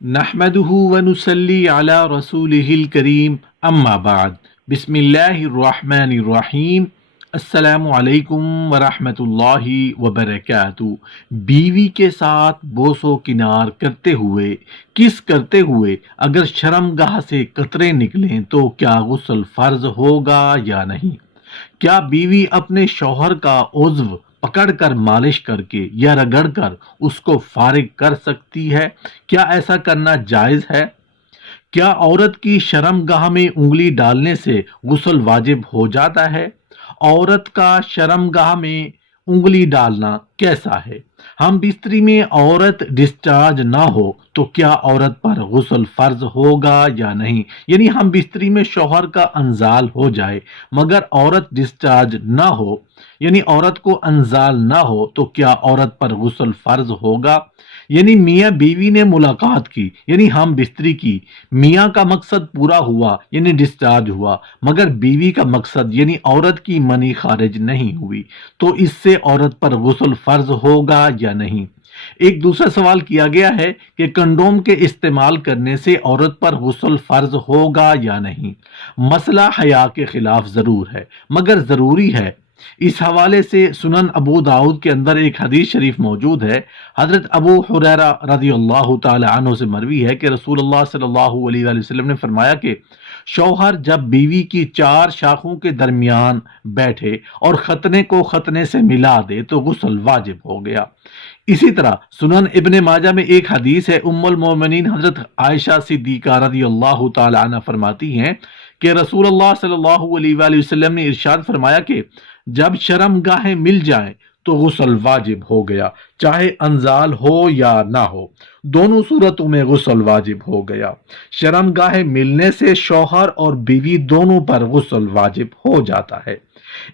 نحمده ونصلي على رسوله الكريم اما بعد بسم اللہ الرحمن الرحیم السلام علیکم ورحمۃ اللہ وبرکاتہ۔ بیوی کے ساتھ بوس و کنار کرتے ہوئے اگر شرمگاہ سے قطرے نکلیں تو کیا غسل فرض ہوگا یا نہیں؟ کیا بیوی اپنے شوہر کا عضو پکڑ کر مالش کر کے یا رگڑ کر اس کو فارغ کر سکتی ہے؟ کیا ایسا کرنا جائز ہے؟ کیا عورت کی شرمگاہ میں انگلی ڈالنے سے غسل واجب ہو جاتا ہے؟ عورت کا شرمگاہ میں انگلی ڈالنا کیسا ہے؟ ہم بستری میں عورت ڈسچارج نہ ہو تو کیا عورت پر غسل فرض ہوگا یا نہیں؟ یعنی ہم بستری میں شوہر کا انزال ہو جائے مگر عورت ڈسچارج نہ ہو، یعنی عورت کو انزال نہ ہو تو کیا عورت پر غسل فرض ہوگا؟ یعنی میاں بیوی نے ملاقات کی، یعنی ہم بستری کی، میاں کا مقصد پورا ہوا یعنی ڈسچارج ہوا، مگر بیوی کا مقصد یعنی عورت کی منی خارج نہیں ہوئی، تو اس سے عورت پر غسل فرض ہوگا یا نہیں؟ ایک دوسرا سوال کیا گیا ہے کہ کنڈوم کے استعمال کرنے سے عورت پر غسل فرض ہوگا یا نہیں؟ مسئلہ حیا کے خلاف ضرور ہے مگر ضروری ہے۔ اس حوالے سے سنن ابو داؤد کے اندر ایک حدیث شریف موجود ہے۔ حضرت ابو حریرہ رضی اللہ تعالی عنہ سے مروی ہے کہ رسول اللہ صلی اللہ علیہ وآلہ وسلم نے فرمایا کہ شوہر جب بیوی کی 4 شاخوں کے درمیان بیٹھے اور ختنے کو ختنے سے ملا دے تو غسل واجب ہو گیا۔ اسی طرح سنن ابن ماجہ میں ایک حدیث ہے، ام المومنین حضرت عائشہ صدیقہ رضی اللہ تعالی عنہ فرماتی ہیں کہ رسول اللہ صلی اللہ علیہ وآلہ وسلم نے ارشاد فرمایا کہ جب شرمگاہیں مل جائیں تو غسل واجب ہو گیا، چاہے انزال ہو یا نہ ہو، دونوں صورتوں میں غسل واجب ہو گیا۔ شرمگاہیں ملنے سے شوہر اور بیوی دونوں پر غسل واجب ہو جاتا ہے۔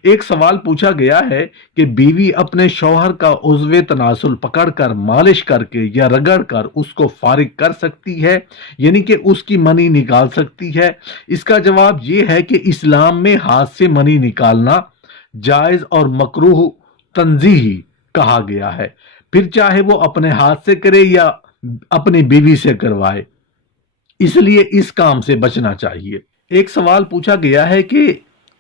ایک سوال پوچھا گیا ہے کہ بیوی اپنے شوہر کا عضو تناسل پکڑ کر مالش کر کے یا رگڑ کر اس کو فارغ کر سکتی ہے، یعنی کہ اس کی منی نکال سکتی ہے؟ اس کا جواب یہ ہے کہ اسلام میں ہاتھ سے منی نکالنا جائز اور مکروہ تنزیہی کہا گیا ہے، پھر چاہے وہ اپنے ہاتھ سے کرے یا اپنی بیوی سے کروائے، اس لیے اس کام سے بچنا چاہیے۔ ایک سوال پوچھا گیا ہے کہ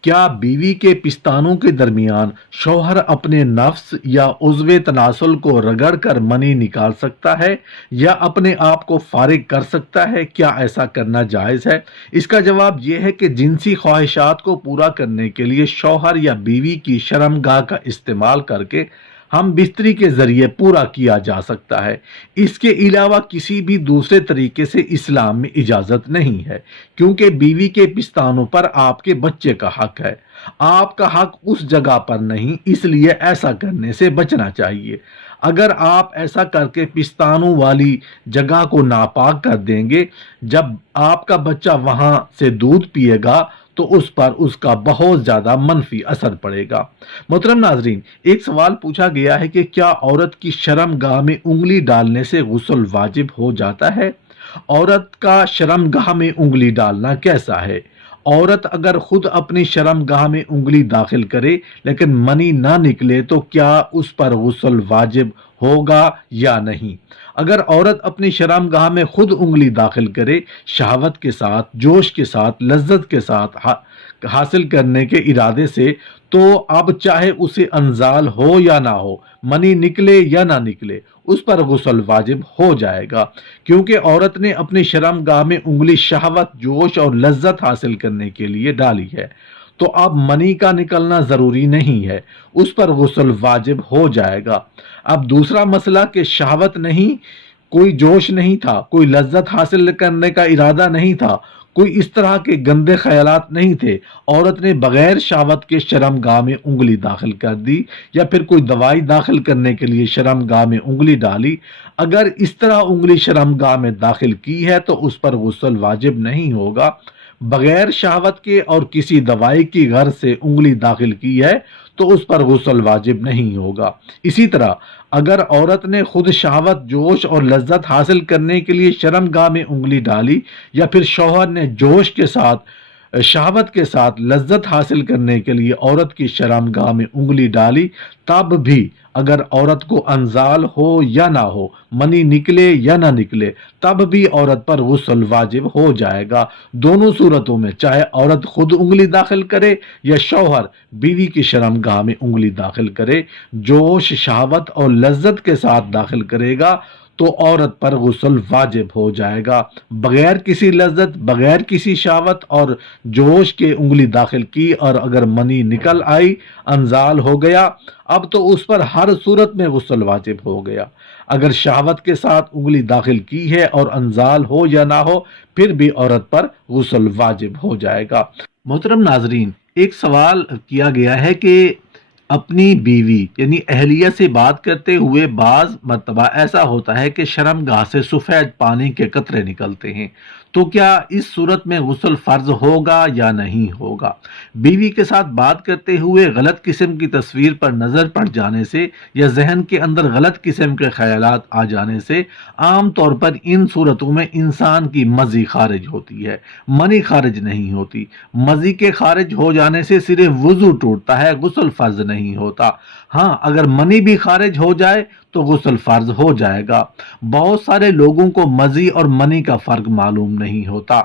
کیا بیوی کے پستانوں کے درمیان شوہر اپنے نفس یا عضو تناسل کو رگڑ کر منی نکال سکتا ہے یا اپنے آپ کو فارغ کر سکتا ہے؟ کیا ایسا کرنا جائز ہے؟ اس کا جواب یہ ہے کہ جنسی خواہشات کو پورا کرنے کے لیے شوہر یا بیوی کی شرمگاہ کا استعمال کر کے ہم بستری کے ذریعے پورا کیا جا سکتا ہے۔ اس کے علاوہ کسی بھی دوسرے طریقے سے اسلام میں اجازت نہیں ہے، کیونکہ بیوی کے پستانوں پر آپ کے بچے کا حق ہے، آپ کا حق اس جگہ پر نہیں، اس لیے ایسا کرنے سے بچنا چاہیے۔ اگر آپ ایسا کر کے پستانوں والی جگہ کو ناپاک کر دیں گے، جب آپ کا بچہ وہاں سے دودھ پیے گا تو اس پر اس کا بہت زیادہ منفی اثر پڑے گا۔ محترم ناظرین، ایک سوال پوچھا گیا ہے کہ کیا عورت کی شرمگاہ میں انگلی ڈالنے سے غسل واجب ہو جاتا ہے؟ عورت کا شرمگاہ میں انگلی ڈالنا کیسا ہے؟ عورت اگر خود اپنی شرمگاہ میں انگلی داخل کرے لیکن منی نہ نکلے تو کیا اس پر غسل واجب ہوگا یا نہیں؟ اگر عورت اپنی شرمگاہ میں خود انگلی داخل کرے، شہوت کے ساتھ، جوش کے ساتھ، لذت کے ساتھ حاصل کرنے کے ارادے سے، تو اب چاہے اسے انزال ہو یا نہ ہو، منی نکلے یا نہ نکلے، اس پر غسل واجب ہو جائے گا، کیونکہ عورت نے اپنی شرمگاہ میں انگلی شہوت، جوش اور لذت حاصل کرنے کے لیے ڈالی ہے، تو اب منی کا نکلنا ضروری نہیں ہے، اس پر غسل واجب ہو جائے گا۔ اب دوسرا مسئلہ کہ شہوت نہیں، کوئی جوش نہیں تھا، کوئی لذت حاصل کرنے کا ارادہ نہیں تھا، کوئی اس طرح کے گندے خیالات نہیں تھے، عورت نے بغیر شہوت کے شرمگاہ میں انگلی داخل کر دی یا پھر کوئی دوائی داخل کرنے کے لیے شرمگاہ میں انگلی ڈالی، اگر اس طرح انگلی شرمگاہ میں داخل کی ہے تو اس پر غسل واجب نہیں ہوگا۔ بغیر شہوت کے اور کسی دوائی کی غرض سے انگلی داخل کی ہے تو اس پر غسل واجب نہیں ہوگا۔ اسی طرح اگر عورت نے خود شہوت، جوش اور لذت حاصل کرنے کے لیے شرمگاہ میں انگلی ڈالی یا پھر شوہر نے جوش کے ساتھ، شہوت کے ساتھ لذت حاصل کرنے کے لیے عورت کی شرمگاہ میں انگلی ڈالی، تب بھی اگر عورت کو انزال ہو یا نہ ہو، منی نکلے یا نہ نکلے، تب بھی عورت پر غسل واجب ہو جائے گا۔ دونوں صورتوں میں، چاہے عورت خود انگلی داخل کرے یا شوہر بیوی کی شرمگاہ میں انگلی داخل کرے، جوش، شہوت اور لذت کے ساتھ داخل کرے گا تو عورت پر غسل واجب ہو جائے گا۔ بغیر کسی لذت، بغیر کسی شہوت اور جوش کے انگلی داخل کی اور اگر منی نکل آئی، انزال ہو گیا، اب تو اس پر ہر صورت میں غسل واجب ہو گیا۔ اگر شہوت کے ساتھ انگلی داخل کی ہے اور انزال ہو یا نہ ہو، پھر بھی عورت پر غسل واجب ہو جائے گا۔ محترم ناظرین، ایک سوال کیا گیا ہے کہ اپنی بیوی یعنی اہلیہ سے بات کرتے ہوئے بعض مرتبہ ایسا ہوتا ہے کہ شرمگاہ سے سفید پانی کے قطرے نکلتے ہیں، تو کیا اس صورت میں غسل فرض ہوگا یا نہیں ہوگا؟ بیوی کے ساتھ بات کرتے ہوئے غلط قسم کی تصویر پر نظر پڑ جانے سے یا ذہن کے اندر غلط قسم کے خیالات آ جانے سے عام طور پر ان صورتوں میں انسان کی مضی خارج ہوتی ہے، منی خارج نہیں ہوتی۔ مضی کے خارج ہو جانے سے صرف وضو ٹوٹتا ہے، غسل فرض نہیں ہوتا۔ ہاں، اگر منی بھی خارج ہو جائے تو غسل فرض ہو جائے گا۔ بہت سارے لوگوں کو مضی اور منی کا فرق معلوم نہیں ہوتا۔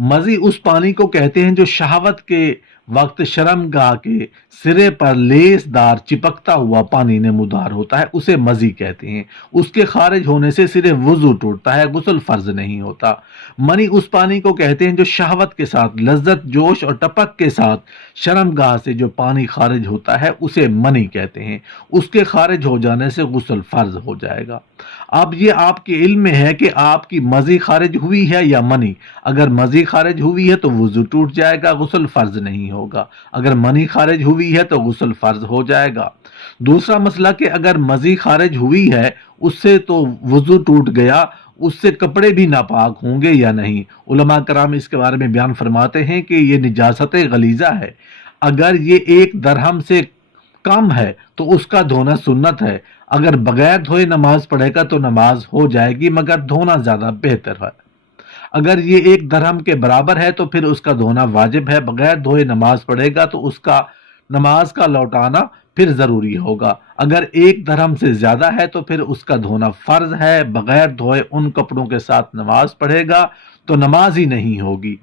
مضی اس پانی کو کہتے ہیں جو شہوت کے وقت شرمگاہ کے سرے پر لیس دار چپکتا ہوا پانی نمودار ہوتا ہے، اسے مضی کہتے ہیں۔ اس کے خارج ہونے سے صرف وضو ٹوٹتا ہے، غسل فرض نہیں ہوتا۔ منی اس پانی کو کہتے ہیں جو شہوت کے ساتھ، لذت، جوش اور ٹپک کے ساتھ شرمگاہ سے جو پانی خارج ہوتا ہے اسے منی کہتے ہیں۔ اس کے خارج ہو جانے سے غسل فرض ہو جائے گا۔ اب یہ آپ کے علم میں ہے کہ آپ کی مضی خارج ہوئی ہے یا منی۔ اگر مضی خارج ہوئی ہے تو وضو ٹوٹ جائے گا، غسل فرض نہیں ہوگا۔ اگر منی خارج ہوئی ہے تو غسل فرض ہو جائے گا۔ دوسرا مسئلہ کہ اگر مضی خارج ہوئی ہے، اس سے تو وضو ٹوٹ گیا، اس سے کپڑے بھی ناپاک ہوں گے یا نہیں؟ علماء کرام اس کے بارے میں بیان فرماتے ہیں کہ یہ نجاست غلیظہ ہے۔ اگر یہ 1 درہم سے کم ہے تو اس کا دھونا سنت ہے۔ اگر بغیر دھوئے نماز پڑھے گا تو نماز ہو جائے گی، مگر دھونا زیادہ بہتر ہے۔ اگر یہ 1 درہم کے برابر ہے تو پھر اس کا دھونا واجب ہے، بغیر دھوئے نماز پڑھے گا تو اس کا نماز کا لوٹانا پھر ضروری ہوگا۔ اگر 1 درہم سے زیادہ ہے تو پھر اس کا دھونا فرض ہے، بغیر دھوئے ان کپڑوں کے ساتھ نماز پڑھے گا تو نماز ہی نہیں ہوگی۔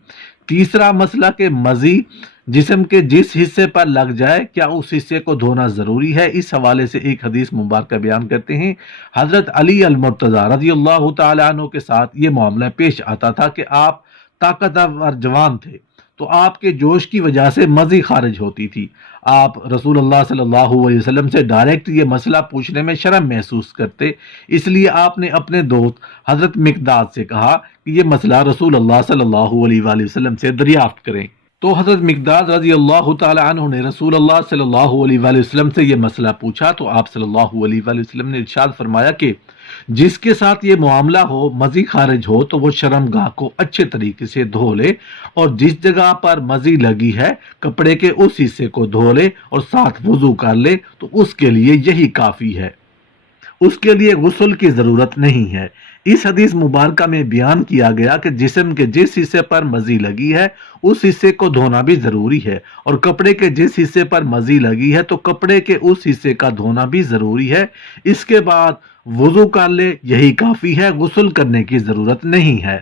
تیسرا مسئلہ کہ مضی جسم کے جس حصے پر لگ جائے کیا اس حصے کو دھونا ضروری ہے؟ اس حوالے سے ایک حدیث مبارکہ بیان کرتے ہیں۔ حضرت علی المرتضی رضی اللہ تعالیٰ عنہ کے ساتھ یہ معاملہ پیش آتا تھا کہ آپ طاقتور جوان تھے، تو آپ کے جوش کی وجہ سے مضی خارج ہوتی تھی۔ آپ رسول اللہ صلی اللہ علیہ وسلم سے ڈائریکٹ یہ مسئلہ پوچھنے میں شرم محسوس کرتے، اس لیے آپ نے اپنے دوست حضرت مقداد سے کہا کہ یہ مسئلہ رسول اللہ صلی اللہ علیہ وآلہ وسلم سے دریافت کریں۔ تو حضرت مقداد رضی اللہ تعالی عنہ نے رسول اللہ صلی اللہ علیہ وآلہ وسلم سے یہ مسئلہ پوچھا، تو آپ صلی اللہ علیہ وآلہ وسلم نے ارشاد فرمایا کہ جس کے ساتھ یہ معاملہ ہو، مضی خارج ہو، تو وہ شرمگاہ کو اچھے طریقے سے دھو لے اور جس جگہ پر مضی لگی ہے کپڑے کے اس حصے کو دھو لے اور ساتھ وضو کر لے، تو اس کے لیے یہی کافی ہے، اس کے لیے غسل کی ضرورت نہیں ہے۔ اس حدیث مبارکہ میں بیان کیا گیا کہ جسم کے جس حصے پر مضی لگی ہے اس حصے کو دھونا بھی ضروری ہے، اور کپڑے کے جس حصے پر مضی لگی ہے تو کپڑے کے اس حصے کا دھونا بھی ضروری ہے۔ اس کے بعد وضو کر لے، یہی کافی ہے، غسل کرنے کی ضرورت نہیں ہے۔